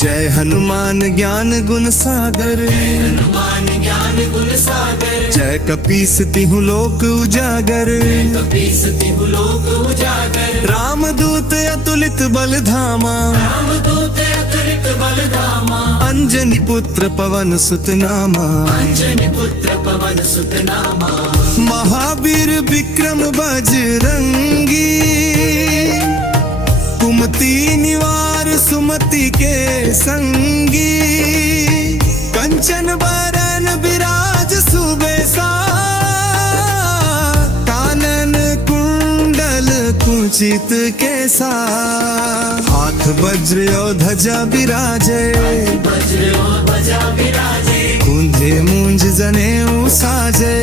जय हनुमान ज्ञान गुण सागर, हनुमान ज्ञान गुण सागर। जय कपीस तिहु लोक उजागर, कपीस तिहु लोक उजागर। रामदूत अतुलित बल धामा, रामदूत अतुलित बल धामा। अंजनी पुत्र पवन सुत नामा, अंजनी पुत्र पवन सुत नामा। महावीर विक्रम बजरंगी, कुमति निवार सुमति के संगी। कंचन बरन विराज सुबेसा, कानन कुंडल कुंचित केसा। हाथ वज्र और ध्वजा विराजे, वज्र और ध्वजा विराजे। कुंधे मूंज जनेऊ साजे,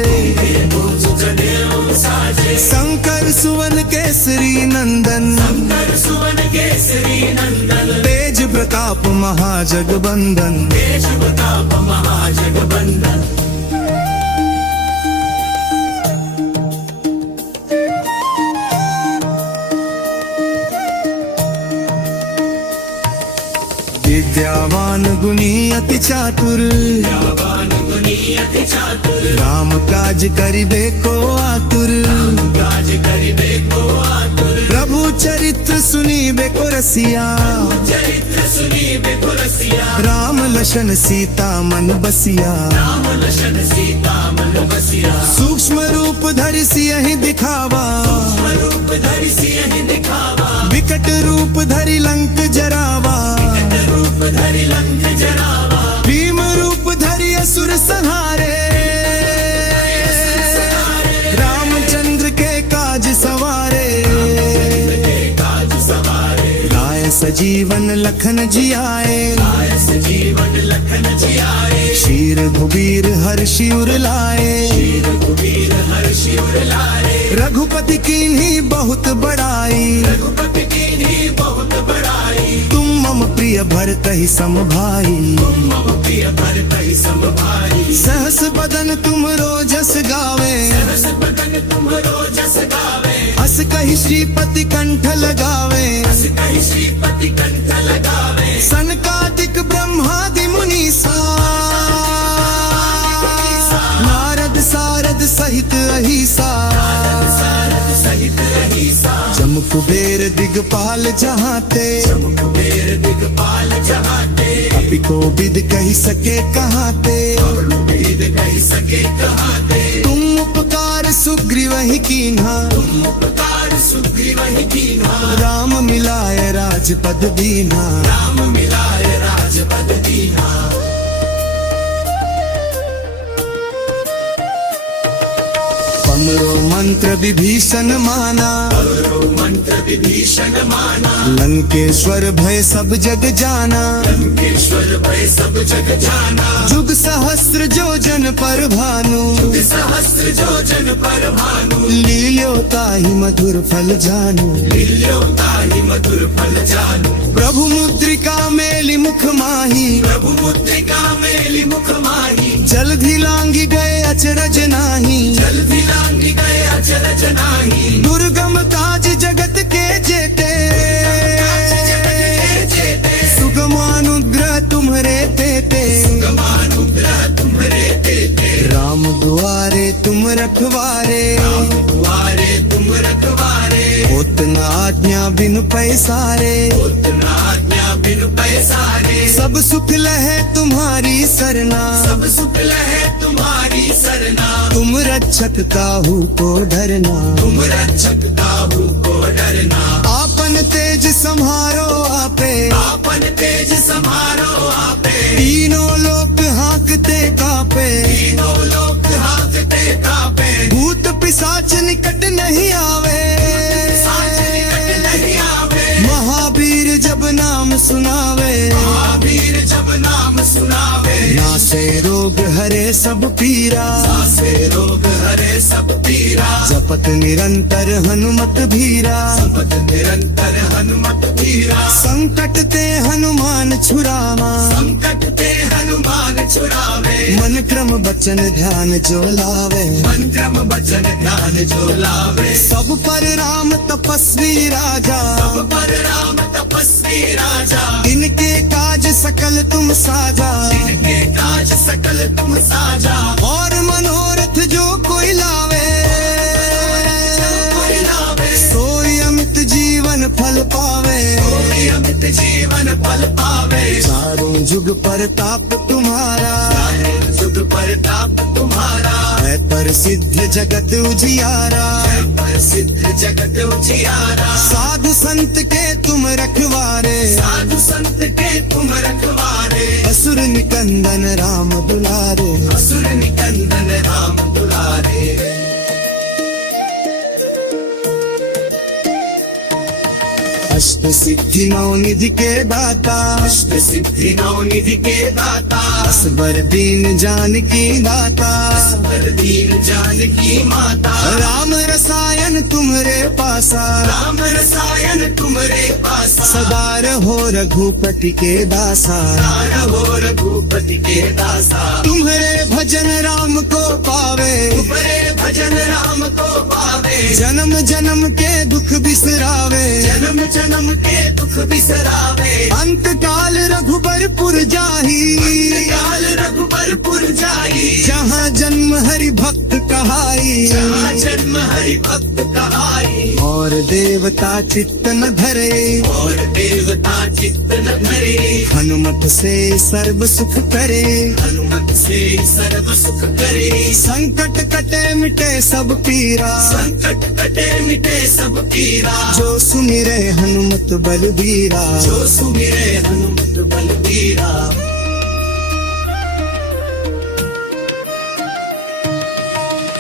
मूंज जनेऊ साजे। शंकर सुवन केसरी नंदन, शंकर सुवन केसरी नंदन। तेज प्रताप महाजगबंदन, तेज प्रताप महाजगबंदन। विद्यावान गुणी अति चातुर, विद्यावान गुणी अति चातुर। राम काज करिबे को आतुर, काज करिबे को आतुर। प्रभु चरित्र सुनीबे को रसिया, चरित्र सुनीबे को रसिया। राम लशन सीता मन बसिया। राम लशन सीता मन बसिया। सूक्ष्म रूप धरि सियहि दिखावा, रूप धरि सियहि दिखावा। विकट रूप धरि लंक जरावा, रूप धरि लंक जरावा। भीम रूप धरि असुर संहारे, रामचंद्र के काज सवारे। काज सवारे। लाए सजीवन लखन जियाए, लाए सजीवन लखन जियाए। शीर घुबीर हर्षि उर लाए, शीर घुबीर हर्षि उर लाए। रघुपति कीन्ही बहुत बड़ाई, रघुपति कीन्ही बहुत बड़ाई। तुम मम प्रिय भरतहि सम भाई। तुम मम प्रिय भरतहि सम भाई। सहस बदन तुम रोजस गावे, सहस बदन तुम्हरो जस गावे। हस कहि श्रीपति कंठ लगावे, हस कहि श्रीपति कंठ लगावे। सनकादिक ब्रह्मादि मुनीसा, नारद सारद सहित अहिसा। सारद सहित अहिसा। जम कुबेर दिगपाल जहाते, कुबेर दिगपाल जहाते। कपि कोबिद कहि सके कहाते। वेद कहि सके कहाते। तुम उपकार सुग्रीवहि कीन्हा, तुम उपकार सुग्रीवहि कीन्हा। राम मिलाय राजपद दीन्हा। राम मिलाय राजपद दीन्हा। पमरो मंत्र विभीषण माना, करो मंत्र विभीषण माना। लंकेश्वर भय सब जग जाना। लंकेश्वर भय सब जग जाना। जुग सहस्त्र जो जन पर भानु, सहस्त्र जो जन पर भानु। लील्यो ताहि मधुर फल जानु। लील्यो ताहि मधुर फल जानु। प्रभु मुद्रिका मेलि मुख माही, प्रभु मुद्रिका मेलि मुख माही। जलधि लांघि गए अचरज नाही। जल्दी लांघि गए अचरज नाही। दुर्गम काज जगत के जेते, सुगमानुग्रह तुम्हरे तेते। गमानुग्रह तुम्हरे तेते। राम दुआरे तुम रखवारे, द्वारे तुम रखवारे। होत न आज्ञा बिनु पैसारे। उतना आज्ञा बिनु पैसारे। सब सुख लहे तुम्हारी सरना, सब सुख लहे तुम्हारी सरना। तुम रक्षक काहू को डरना। तुम रक्षक काहू को डरना। आपन तेज सम्हारो आपे, आपन तेज सम्हारो आपे। तीनों लोक हाँकते कापे। तीनों लोक हाँकते कापे। भूत पिशाच निकट नहीं आवे, साच निकट नहीं आवे। महावीर जब नाम सुनावे। महावीर जब नाम सुनावे, नासे रोग हरे सब पीरा, नासे रोग हरे सब पीरा, जपत निरंतर हनुमत भीरा, जपत निरंतर हनुमत भीरा, संकट ते हनुमान छुरावा, संकट ते हनुमान छुड़ावे, मन क्रम बचन ध्यान जो लावे, मन क्रम वचन ध्यान जो लावे, सब पर राम तपस्वी राजा, सब पर राम तपस्वी राजा, इनके काज सकल तुम साजा, इनके काज सकल तुम साजा, और मनोरथ जो कोई लावे, कोई लावे, सोई अमित जीवन फल पावे, कोई अमित जीवन फल पावे, चारों जुग परताप तुम्हारा, सुख परताप तुम्हारा, है प्रसिद्ध जगत उजियारा, प्रसिद्ध जगत उजियारा, साधु संत के तुम रखवारे, साधु संत के तुम रखवारे, असुर निकंदन राम दुलारे, असुर निकंदन राम दुलारे, अष्ट सिद्धि नौ निधि के दाता, अष्ट सिद्धि नौ निधि के दाता, असबर दीन जानकी दाता, असबर दीन जानकी माता, राम रसायन तुम्हरे पासा, राम रसायन तुमरे पासा, सदा रहो रघुपति के दासा, सदा हो रघुपति के दासा, तुम्हरे भजन राम को पावे, तुम्हारे भजन राम को पावे, जन्म जन्म के दुख बिसरावे, जन्म जन्म के दुख बिसरावे, अंत काल रघुबरपुर जाही, काल रघुबरपुर जाई, जहाँ जन्म हरि भक्त कहाई, जहाँ जन्म हरि भक्त कहाई, और देवता चित्त न धरे, और देवता चित्त न धरे, हनुमत से सर्व सुख करे, हनुमत से सर्व सुख करे, संकट कटे मिटे सब पीरा, संकट कटे मिटे सब पीरा, जो सुमिरे हनुमत बलबीरा, जो सुमिरे हनुमत बलबीरा,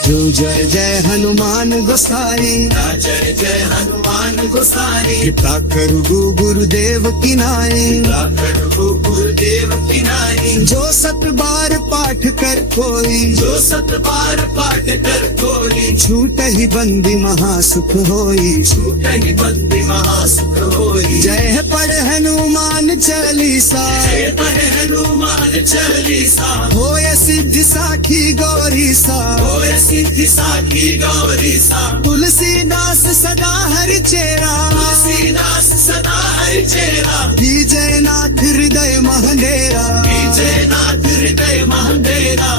जो जय जय हनुमान गोसाई, जय जय हनुमान गोसाई, कृपा करु गुरुदेव की नाई, गुरुदेव की नाई, जो सत बार पाठ कर कोई, जो सत बार पाठ कर कोई, छूट ही बंदी महासुख होई, छूट ही बंदी महासुख होई, जय पढ़ हनुमान चालीसा, जय पढ़ हनुमान चालीसा, होय सिद्धि साखी गौरी सा, होय सिद्धि साखी गौरी सा, तुलसीदास सदा हरि चेरा, तुलसीदास सदा हरि चेरा, जय नाथ हृदय महंडेरा, जय नाथ हृदय महंडेरा,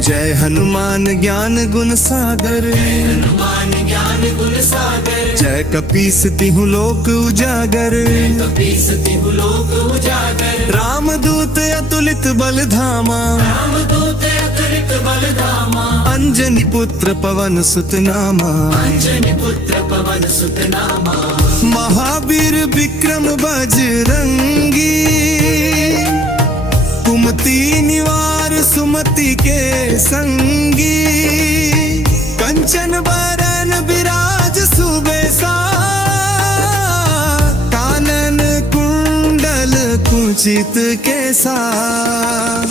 जय हनुमान ज्ञान गुण सागर, हनुमान ज्ञान गुण सागर, जय कपीस तिहु लोक उजागर, कपीस तिहु लोक उजागर, राम दूत अतुलित बल धामा, राम दूत अतुलित बल धामा, अंजनी पुत्र पवन सुत नामा, अंजनी पुत्र पवन सुत नामा, महावीर विक्रम बजरंगी, कुमति निवार सुमति के संगी, कंचन बरन विराज सुबेसा, कानन कुंडल कुंचित केसा,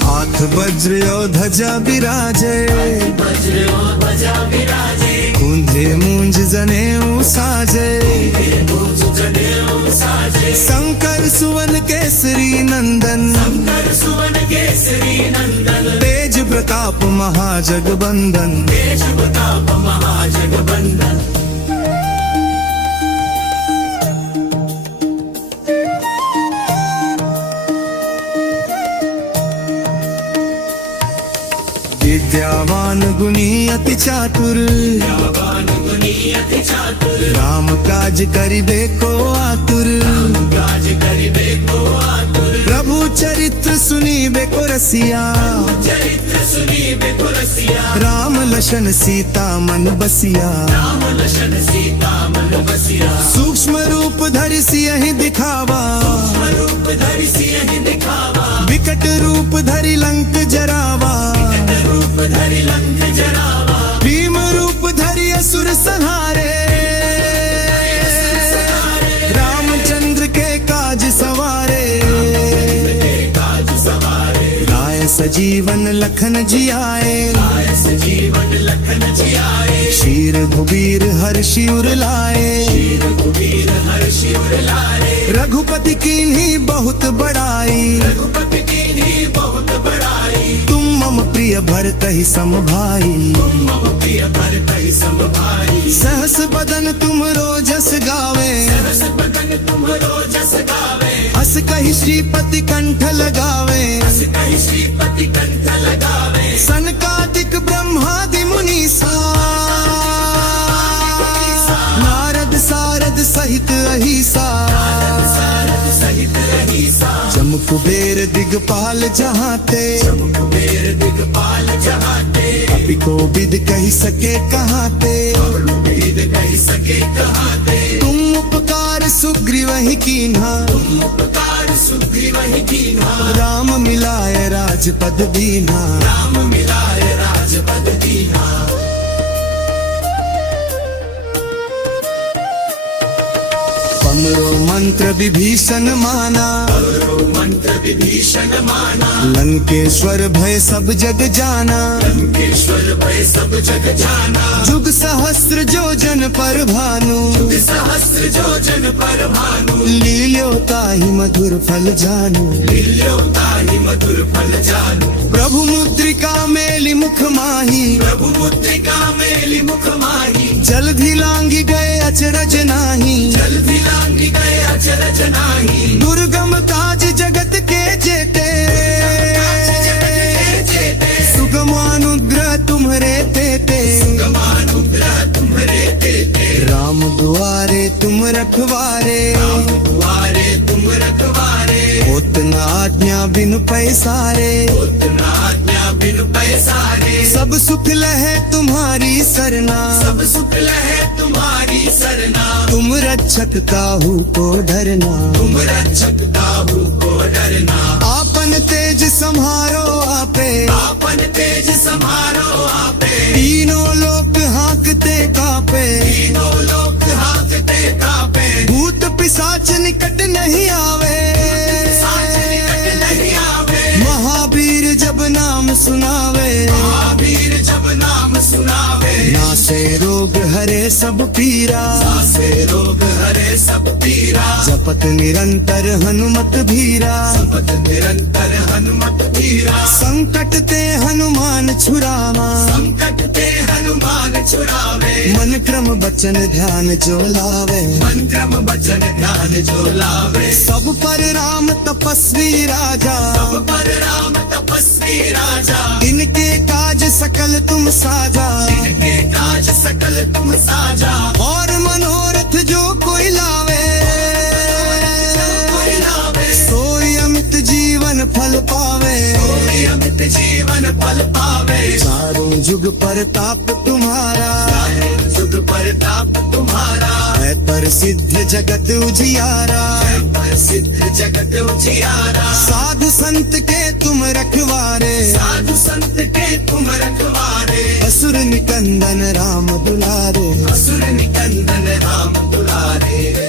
हाथ वज्र और ध्वजा विराजे, वज्र और ध्वजा विराजे, कुंधे मूंज जनेऊ साजे, मूंज जनेऊ साजे, शंकर सुवन केसरी नंदन, शंकर सुवन केसरी नंदन, तेज प्रताप महाजगबंदन, तेज प्रताप महाजगबंदन, विद्यावान गुणी अति चातुर, ज्ञान गुणी अति चातुर, राम काज करिबे को आतुर, काज करिबे को आतुर, प्रभु चरित्र सुनिबे को रसिया, चरित्र सुनीबे तुलसिया, राम लशन सीता मन बसिया। राम लशन सीता मन बसिया, सूक्ष्म रूप धरि सियहि दिखावा, रूप धरि सियहि दिखावा, विकट रूप धरि लंक जरावा। रूप धरि लंक जरावा, भीम रूप धरि असुर संहारे, रामचंद्र के काज सवारे। काज सवारे, लाए सजीवन लखन जियाए, जीवन लखन जियाए, शीर घुबीर हर्षि उर लाए। कुबीर हर्षि उर लाए, रघुपति कीन्ही बहुत बड़ाई, रघुपति कीन्ही बहुत बड़ाई। तुम मम प्रिय भरतहि सम भाई। मम प्रिय भरतहि सम भाई, सहस बदन तुम रोजस गावे, रस बदन तुमरो जस गावे। हस कहि श्रीपति कंठ लगावे। हस कहि श्रीपति कंठ लगावे, सनकादिक ब्रह्मादि मुनीसा, नारद सारद सहित अहिसा। सारद सहित अहिसा, जम कुबेर दिगपाल जहाते, कुबेर दिगपाल जहाते। अभी को विद कही सके कहाते। वेद कहि सके कहाते, तुम उपकार सुग्रीव ही कीन्हा, तुम उपकार सुग्रीव ही कीन्हा। राम मिलाए राजपद दीन्हा। राम मिलाए राजपद दीन्हा, पमरो मंत्र विभीषण माना, मंत्र विभीषण माना। लंकेश्वर भय सब जग जाना। लंकेश्वर भय सब जग जाना, जुग सहस्त्र जोजन पर भानु, सहस्त्र जोजन पर भानु। लील्यो ताहि मधुर फल जानू। लील्यो ताहि मधुर फल जानू, प्रभु मुद्रिका मेलि मुख माही, प्रभु मुद्रिका मेलि मुख माही। जल्दी लांगी गए अचरज नाही। जल्दी लांगी गए अचरज नाही, दुर्गम काज जगत के जेते, सुगमानुग्रह तुम्हरे तेते। गमानुग्रह तुम्हारे देते। राम दुआरे तुम रखवारे, द्वारे तुम रखवारे, होत न आज्ञा बिनु पैसारे। उतना आज्ञा बिनु पैसारे। सब सुख लहे तुम्हारी सरना, सब सुख लहे तुम्हारी सरना। तुम रक्षक काहू को डरना। तुम रक्षक काहू को डरना, आपन तेज सम्हारो आपे, आपन तेज समारो आपे। तीनों लोक हांकते कापे। तीनों लोक हांकते कापे, भूत पिशाच निकट नहीं आवे, साच निकट नहीं आवे। महावीर जब नाम सुनावे। महावीर जब नाम सुनावे, नासे रोग हरे सब पीरा, से रोग हरे सब पीरा। जपत निरंतर हनुमत भीरा। पद निरंतर हनुमत धीरा, संकट ते हनुमान छुरावा, संकट ते हनुमान छुड़ावे। मन क्रम बचन ध्यान जो लावे। मन क्रम वचन ध्यान जो लावे, सब पर राम तपस्वी राजा, सब पर राम तपस्वी राजा। इनके काज सकल तुम साजा। इनके काज सकल तुम साजा, और मनोरथ जो कोई लावे, कोई लावे। सोई अमित जीवन फल पावे। कोई अमित जीवन फल पावे, चारों जुग परताप तुम्हारा, सुध परताप तुम्हारा। है प्रसिद्ध जगत उजियारा। सिद्ध जगत उजियारा, साधु संत के तुम रखवारे, साधु संत के तुम रखवारे। असुर निकंदन राम दुलारे। असुर निकंदन राम दुलारे।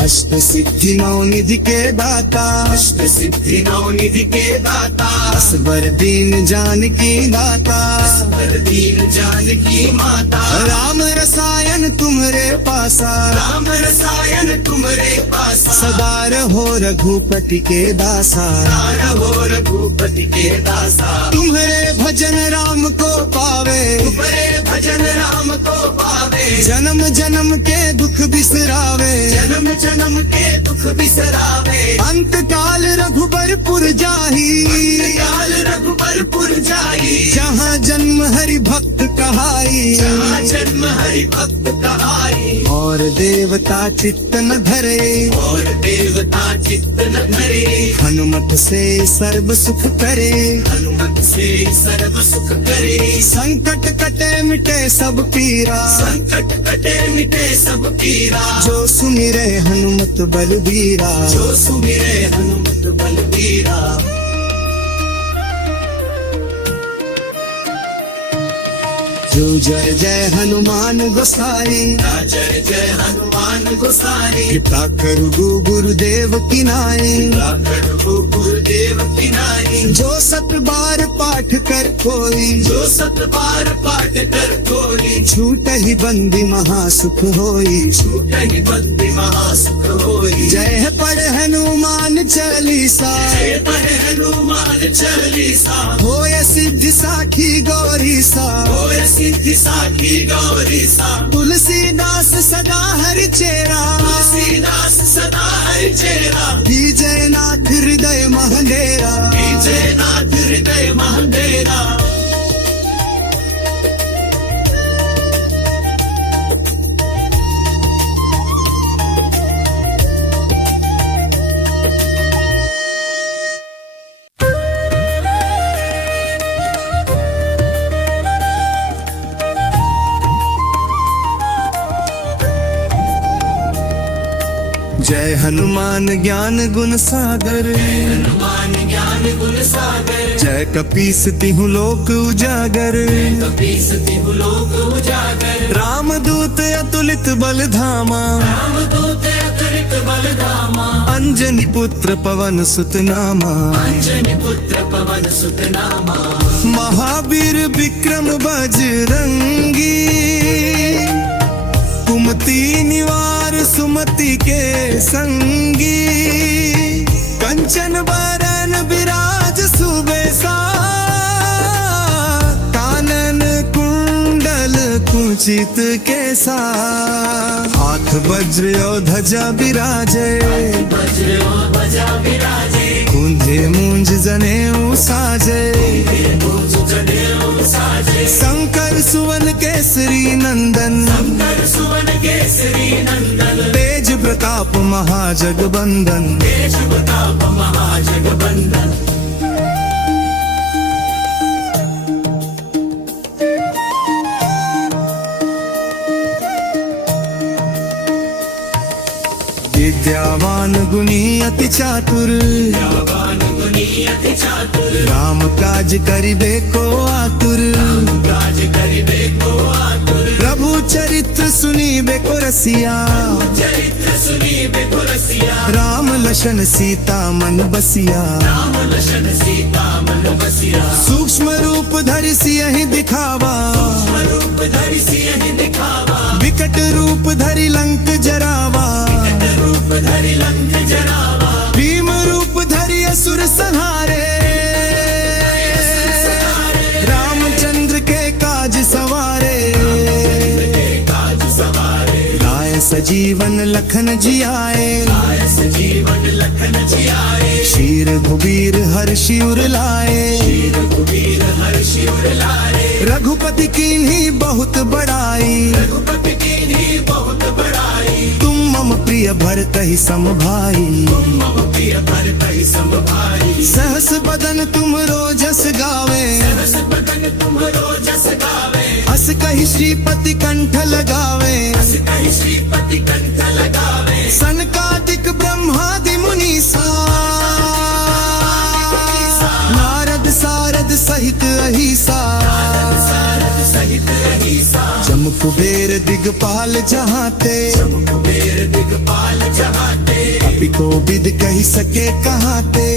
अष्ट सिद्धि नौ निधि के दाता, अष्ट सिद्धि नौ निधि के दाता। असबर दीन जानकी दाता। असबर दीन जानकी माता, राम रसायन तुम्हरे पासा, राम रसायन तुम्हारे पासा। सदा रहो रघुपति के दासा। सदा रहो रघुपति के दासा, तुम्हारे भजन राम को पावे, तुम्हारे भजन राम को पावे। जन्म जन्म के दुख बिसरावे, जन्म जन्म के दुख बिसरावे। अंत काल रघुबरपुर जाही, काल रघुबरपुर जाई। जहाँ जन्म हरि भक्त कहाई। जहाँ जन्म हरि भक्त कहाई। और और देवता चित्त न धरे, और देवता चित्त न धरे, हनुमत से सर्व सुख करे। हनुमत से सर्व सुख करे। संकट कटे मिटे सब पीरा, संकट कटे मिटे सब पीरा, जो सुमिरे हनुमत बलबीरा। जो सुमिरे हनुमत बलबीरा। जो जय जय हनुमान गोसाई, जय जय हनुमान गोसाई, कृपा करु गुरुदेव की नाई। गुरुदेव की नाई, जो सत बार पाठ कर कोई, जो सत बार पाठ कर कोई, छूट ही बंदी महासुख होई। छूट ही बंदी महासुख होई। जय पढ़ हनुमान चालीसा, जय पढ़ हनुमान चालीसा, होय सिद्धि साखी गौरी सा। होय सिद्धि साखी गौरी सा, तुलसीदास सदा हरि चेरा, तुलसीदास सदा हरि चेरा, विजय नाथ हृदय महंडेरा। विजय नाथ हृदय महंडेरा। जय हनुमान ज्ञान गुण सागर, हनुमान ज्ञान गुण सागर, जय कपीस तिहु लोक उजागर। कपीस तिहु लोक उजागर, रामदूत अतुलित बल धामा, रामदूत अतुलित बल धामा, अंजनी पुत्र पवन सुत नामा। अंजनी पुत्र पवन सुत नामा, महावीर विक्रम बजरंगी, कुमति निवार सुमति के संगी। कंचन बरन विराज सुबेसा, कानन कुंडल कुंचित केसा। हाथ वज्र और ध्वजा विराजे, वज्र और ध्वजा विराजे, कुंजे मूंज जनेऊ साजे। मूंज जनेऊ साजे, शंकर सुवन केसरी नंदन, शंकर सुवन केसरी नंदन, तेज प्रताप महाजगबंदन। तेज प्रताप महाजगबंदन। विद्यावान गुणी अति चातुर, विद्यावान गुणी अति चातुर, राम काज करिबे को आतुर। काज करिबे को आतुर, प्रभु चरित्र सुनिबे को रसिया, चरित्र सुनिबे को रसिया। राम लशन सीता मन बसिया, राम लशन सीता मन बसिया। सूक्ष्म रूप धरि सियहि दिखावा, रूप धरि सियहि दिखावा, विकट रूप धरि लंक जरावा। रूप धरि लंक जरावा, भीम रूप धरि असुर संहारे। रामचंद्र के काज सवारे, काज सवारे। लाए सजीवन लखन जियाए, लाए सजीवन लखन जियाए। शीर घुबीर हर्षि उर लाए। रघुवीर हर्षि उर लाए, रघुपति कीन्ही बहुत बड़ाई, रघुपति कीन्ही बहुत बड़ाई। तुम मम प्रिय भरतहि सम भाई। मम प्रिय भरतहि सम भाई। सहस बदन तुम रोजस गावे, सहस बदन तुम्हरो जस गावे। हस कहि श्रीपति कंठ लगावे। हस कहि श्रीपति कंठ लगावे। सनकादिक ब्रह्मादि मुनीसा, नारद सारद सहित अहिसा। सारद सहित अहिसा, जम कुबेर दिगपाल जहाते, कुबेर दिगपाल जहाते। कपि को विद कही सके कहाते।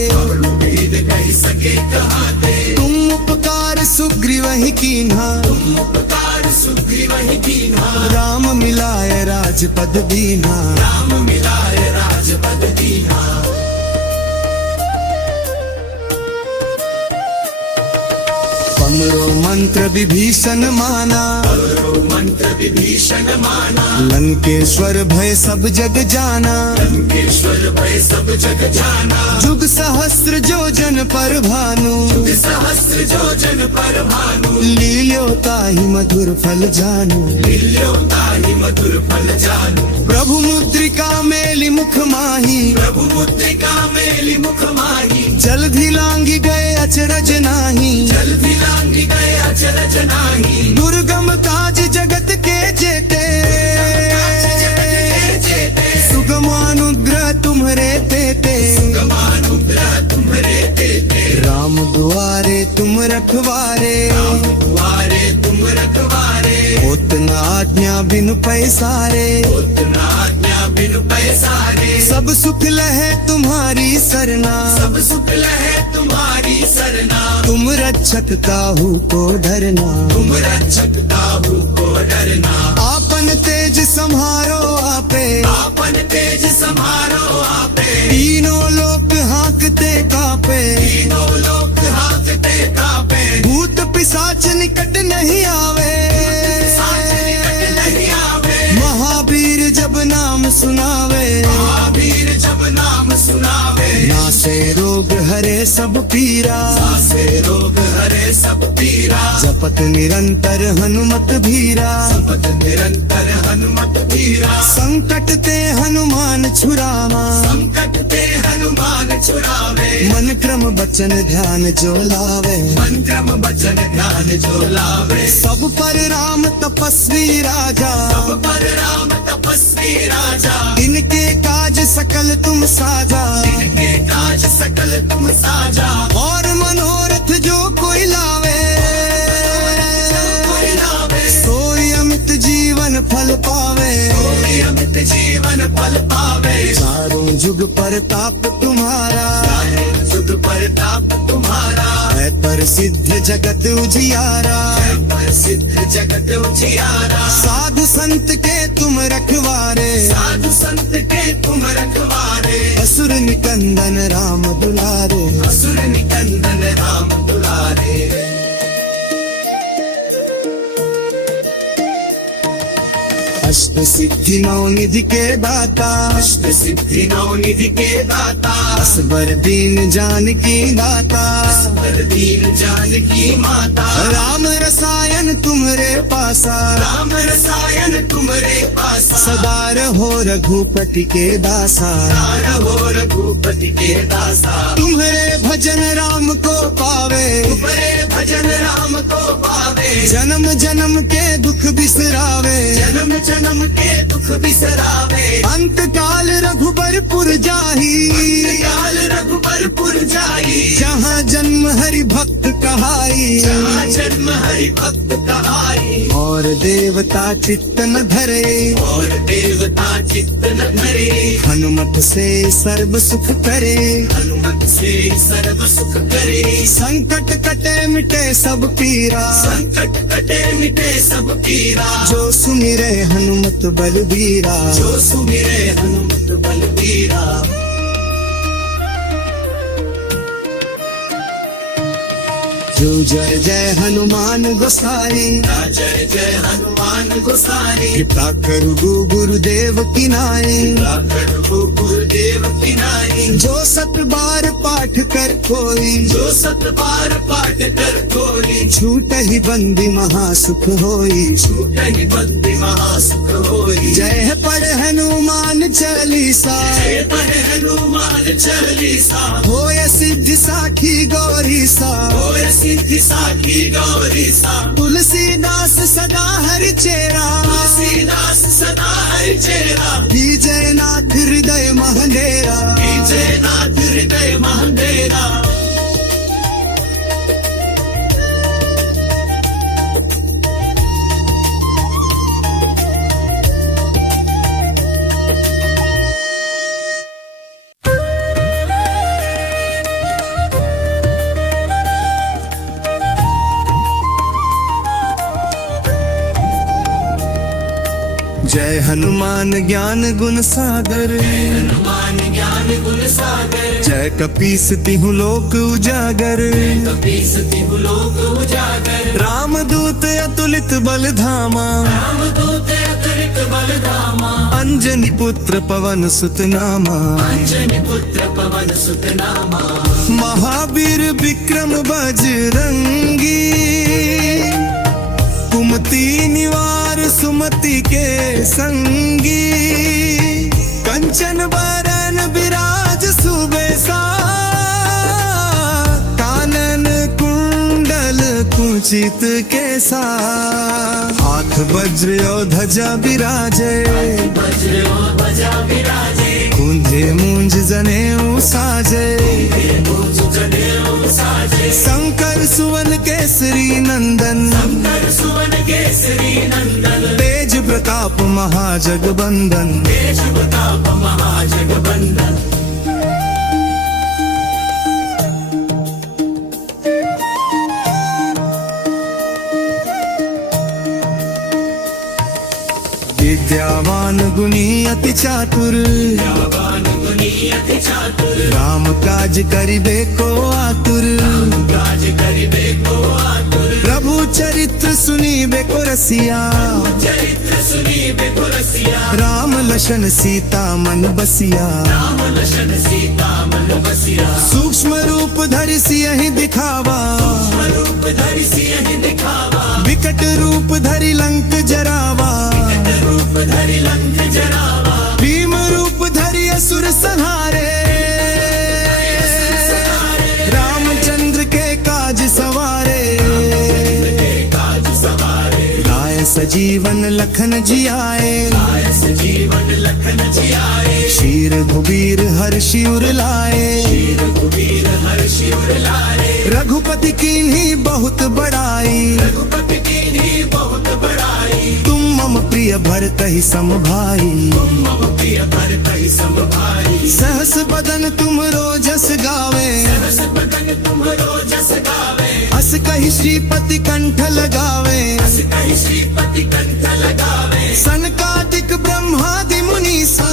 वेद कहि सके कहाते। तुम उपकार सुग्रीव ही कीन्हा, तुम उपकार सुग्रीव ही कीन्हा। राम मिलाए राजपद दीन्हा। राम मिलाए राजपद दीन्हा। पमरो मंत्र विभीषण माना, मंत्र विभीषण माना। लंकेश्वर भय सब जग जाना। लंकेश्वर भय सब जग जाना। जुग सहस्त्र जो जन पर भानु, सहस्त्र जो जन पर भानु। लील्यो ताहि मधुर फल जानू। लील्यो ताहि मधुर फल जानू। मुद्रिका मेली मुख माही, प्रभु मुद्रिका मेली मुख माही, जल्दी लांगी गए अचरज नाही। जल्दी लांगी गए अचरज नाही। दुर्गम काज जगत के जेते, सुगमानुग्रह तुम्हरे तेते। गमानुग्रह तुम्हारे देते, राम दुआरे तुम रखवारे, द्वारे तुम रखवारे। उतना आज्ञा बिनु पैसारे, उतना आज्ञा बिनु पैसारे। सब सुख लहे तुम्हारी सरना। सब सुख लहे तुम्हारी सरना। तुम रक्षक काहू को डरना, तुम रक्षक काहू को डरना। आपन तेज संहारो आपे, आपन तेज समारो आपे। तीनों लोक हाँकते कापे। तीनों लोक हाथते कापे। भूत पिशाच निकट नहीं आवे, साच निकट नहीं आवे। महावीर जब नाम सुनावे। महावीर जब नाम सुनावे। नासे रोग हरे सब पीरा, नासे रोग हरे सब पीरा। जपत निरंतर हनुमत भीरा। जपत निरंतर हनुमत भीरा। संकट ते हनुमान छुरावा, संकट ते हनुमान छुड़ावे। मन क्रम बचन ध्यान जो लावे। मन क्रम वचन ध्यान जो लावे। सब पर राम तपस्वी राजा, सब पर राम तपस्वी राजा। इनके काज सकल तुम साजा। इनके काज सकल तुम साजा। और मनोरथ जो कोई लावे, कोई लावे। सोई अमित जीवन फल पावे। कोई अमित जीवन फल पावे। चारों जुग परताप तुम्हारा, सुध प्रताप तुम्हारा। है प्रसिद्ध जगत उजियारा। सिद्ध जगत उजियारा। साधु संत के तुम रखवारे, साधु संत के तुम रखवारे। असुर निकंदन राम दुलारे। असुर निकंदन राम दुलारे। अष्ट सिद्धि नौ निधि के दाता, अष्ट सिद्धि नौ निधि के दाता। असबर दीन जानकी दाता। असबर दीन जानकी माता। राम रसायन तुम्हरे पासा, राम रसायन तुम्हारे पासा। सदा रहो रघुपति के दासा। सदा हो रघुपति के दासा। तुम्हारे भजन राम को पावे, तुम्हारे भजन राम को पावे। जन्म जन्म के दुख बिसरावे। जन्म जन्म के दुख बिसरावे। अंत काल रघुबरपुर जाही, काल रघुबरपुर जाई। जहाँ जन्म हरि भक्त कहाई। जहाँ जन्म हरि भक्त कहाई। और देवता चित्त न धरे, और देवता चित्त न धरे। हनुमत से सर्व सुख करे। हनुमत से सर्व सुख करे। संकट कटे मिटे सब पीरा, संकट कटे मिटे सब पीरा। जो सुमिरे हनुमत बलबीरा। जो सुमिरे हनुमत बलबीरा। जो जय जय हनुमान गोसाई, जय जय हनुमान गोसाई। कृपा करु गुरुदेव की नाई। गुरुदेव की नाई। जो सत बार पाठ कर कोई, जो सत बार पाठ कर कोई। छूट ही बंदी महासुख होई। छूट ही बंदी महासुख होई। जय पढ़ हनुमान चालीसा, जय पढ़ हनुमान चालीसा। होय सिद्धि साखी गौरी सा। होय सिद्धि साखी गौरी सा। तुलसीदास सदा हरि चेरा, तुलसीदास सदा हरि चेरा। विजय नाथ हृदय महंडेरा। विजय नाथ हृदय महंडेरा। जय हनुमान ज्ञान गुण सागर, हनुमान ज्ञान गुण सागर। जय कपीस तिहु लोक उजागर। कपीस तिहु लोक उजागर। राम दूत अतुलित बल धामा, राम दूत अतुलित बल धामा। अंजनी पुत्र पवन सुत नामा। अंजनी पुत्र पवन सुत नामा। महावीर विक्रम बजरंगी, कुमति निवार सुमति के संगी। कंचन बरन विराज सुबेसा, कानन कुंडल कुचित केसा, हाथ वज्र और ध्वजा विराजे, वज्र और ध्वजा विराजे, कुंधे मूंज जनेऊ साजे, मूंज जनेऊ साजे, शंकर सुवन केसरी नंदन, शंकर सुवन केसरी नंदन, तेज प्रताप महाजगबंदन, तेज प्रताप महाजगबंदन। विद्यावान गुणी अति चातुर, विद्यावान गुणी अति चातुर, राम काज करिबे को आतुर, काज करिबे को आतुर, प्रभु चरित्र सुनीबे को रसिया, चरित्र सुनीबे को रसिया, राम लशन सीता मन बसिया, राम लशन सीता मन बसिया, सूक्ष्म रूप धरि सियहि दिखावा, रूप धरि सियहि दिखावा, विकट रूप धरि लंक जरावा, रूप धरि लंक जरावा, भीम रूप धरि असुर संहारे, रामचंद्र के काज सवारे, काज सवारे, लाए सजीवन लखन जियाए, आय सजीवन लखन जियाए, शीर घुबीर हर्षि उर लाए, वीर कुबीर हर्षि उर लाए, रघुपति कीन्ही बहुत बड़ाई, रघुपति कीन्ही बहुत बड़ाई, तुम मम प्रिय भरतहि सम भाई, मम प्रिय भरतहि सम भाई, सहस बदन तुम रोजस गावे, रस बदन तुम्हरो जस गावे, अस कहि श्रीपति कंठ लगावे, अस कहि श्रीपति कंठ लगावे, सनकादिक ब्रह्मादि मुनीसा,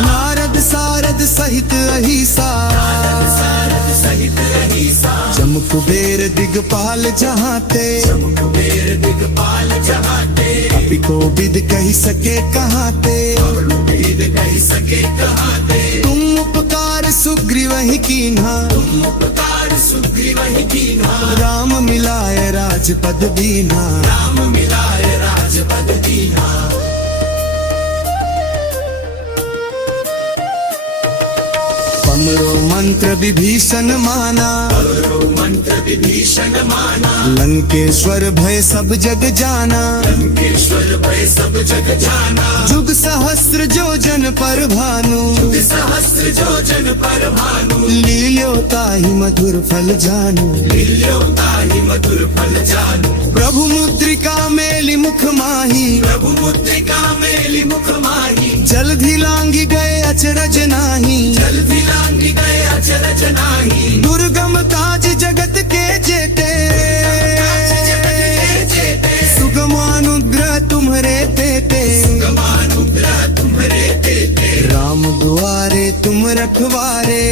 नारद सारद सहित अहिसा, सारद सहित रहीसा, जम कुबेर दिगपाल जहाते, कुबेर दिगपाल जहाते, कपि को विद कही सके कहाते, वेद कहि सके कहाते, तुम उपकार सुग्रीव ही कीन्हा, तुम उपकार सुग्रीव ही कीन्हा, राम मिलाए राजपद दीन्हा, राम मिलाए राजपद दीन्हा, पमरो मंत्र विभीषण माना, करो मंत्र विभीषण माना, लंकेश्वर भय सब जग जाना, लंकेश्वर भय सब जग जाना, जुग सहस्त्र जो जन पर भानु, सहस्र जो जन पर भानु, लील्यो ताहि मधुर फल जानु, लील्यो ताहि मधुर फल जानु, प्रभु मुद्रिका मेलि मुख माही, प्रभु मुद्रिका मेलि मुख माही, जलधि लांघि गए अचरज नाही, जल्दी लांघि गए अचरज नाही, दुर्गम काज जगत के जेते, सुगमानुग्रह तुम्हरे तेते, गमानुग्रह तुम्हरे तेते, राम दुआरे तुम रखवारे,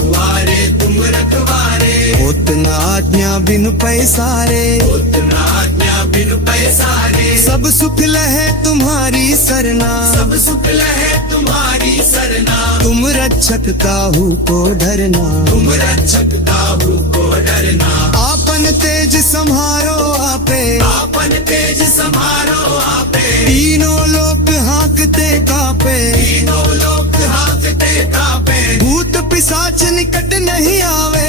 द्वारे तुम रखवारे, होत न आज्ञा बिनु पैसारे, उतना आज्ञा बिनु पैसारे, सब सुख लहे तुम्हारी सरना, सब सुख लहे तुम्हारी सरना, तुम रक्षक काहू को डरना, तुम रक्षक काहू को डरना, आपन तेज संहारो आपे, आपन तेज संहारो आपे, तीनों लोक हाँकते कापे, तीनों लोक हाकते कापे, भूत पिशाच निकट नहीं आवे,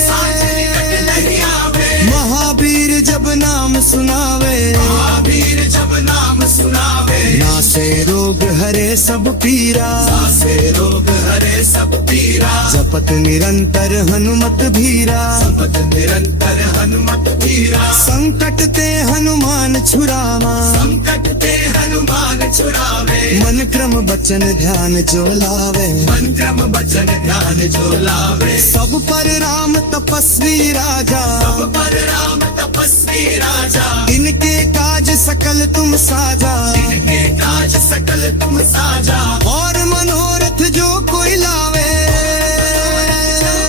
साच निकट नहीं आवे, महावीर जब नाम सुनावे, महावीर जब नाम सुनावे, नासे रोग हरे सब पीरा, से रोग हरे सब पीरा, जपत निरंतर हनुमत भीरा, पद निरंतर हनुमत धीरा, संकट ते हनुमान छुरावा, संकट ते हनुमान छुड़ावे, मन क्रम बचन ध्यान जो लावे, मन क्रम वचन ध्यान जो लावे, सब पर राम तपस्वी राजा, सब पर राम तपस्वी राजा, इनके काज सकल तुम साजा, इनके काज सकल तुम साजा, और मनोरथ जो कोई लावे,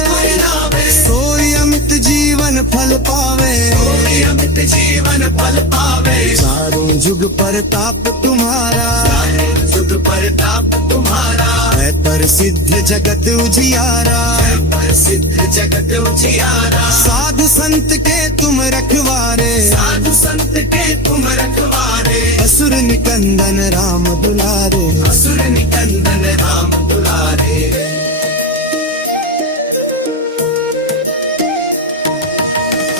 कोई लावे, सोई अमित जीवन फल पावे, कोई अमित जीवन फल पावे, चारों जुग परताप तुम्हारा, जुग परताप तुम्हारा, है प्रसिद्ध जगत उजियारा, प्रसिद्ध जगत उजियारा, साधु संत के तुम रखवारे, साधु संत के तुम रखवारे, असुर निकंदन राम दुलारे। असुर निकंदन राम दुलारे।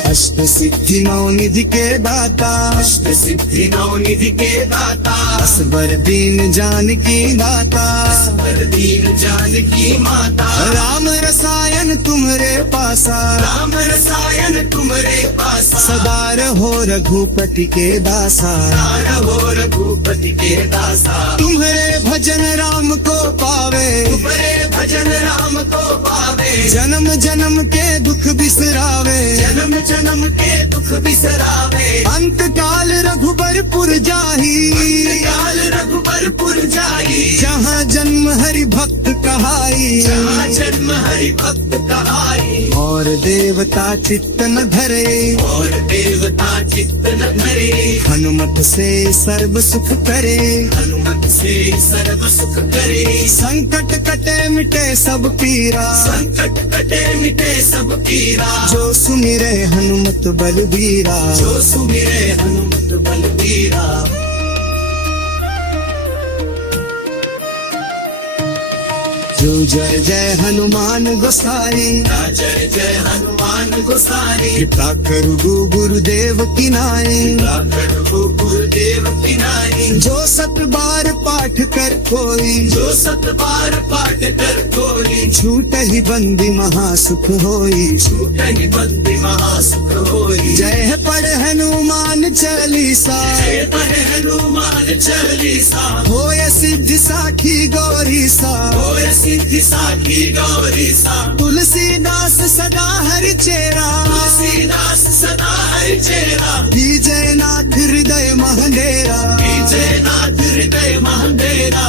अष्ट सिद्धि नौ निधि के दाता, अष्ट सिद्धि नौ निधि के दाता, असबर दीन जानकी दाता, असबर दीन जानकी माता, राम रसायन तुम्हारे पासा, राम रसायन तुम्हारे पासा, सदा रहो रघुपति के दासा। सदा रहो रघुपति के दासा, तुम्हारे भजन राम को पावे, तुम्हारे भजन राम को पावे, जन्म जन्म के दुख बिसरावे, जन्म जन्म के दुख बिसरावे, अंत काल रघुबरपुर जाही, काल रघुबरपुर जाई, जहाँ जन्म हरि भक्त कहाई, जहाँ जन्म हरि भक्त कहाई, और देवता चित्त न धरे, और देवता चित्त न धरे, हनुमत से सर्व सुख करे, हनुमत से सर्व सुख करे, संकट कटे मिटे सब पीरा, संकट कटे मिटे सब पीरा, जो सुमिरे हनुमत बलबीरा। जो सुमिरे हनुमत बलबीरा। जो जय जय हनुमान गोसाई, जय जय हनुमान गोसाई, कृपा करु गुरुदेव की नाई, गुरुदेव की नाई, जो सत बार पाठ कर कोई, जो सत बार पाठ कर कोई, छूट ही बंदी महासुख होई, छूटहि बंदी महासुख होई, जय पढ़ हनुमान चालीसा, जय पढ़ हनुमान चालीसा, होय सिद्धि साखी गौरी सा, होय सिद्धि साखी गौरी सा, तुलसीदास सदा हरि चेरा, तुलसीदास सदा हरि चेरा, जय नाथ हृदय महंडेरा, जय नाथ हृदय महंडेरा।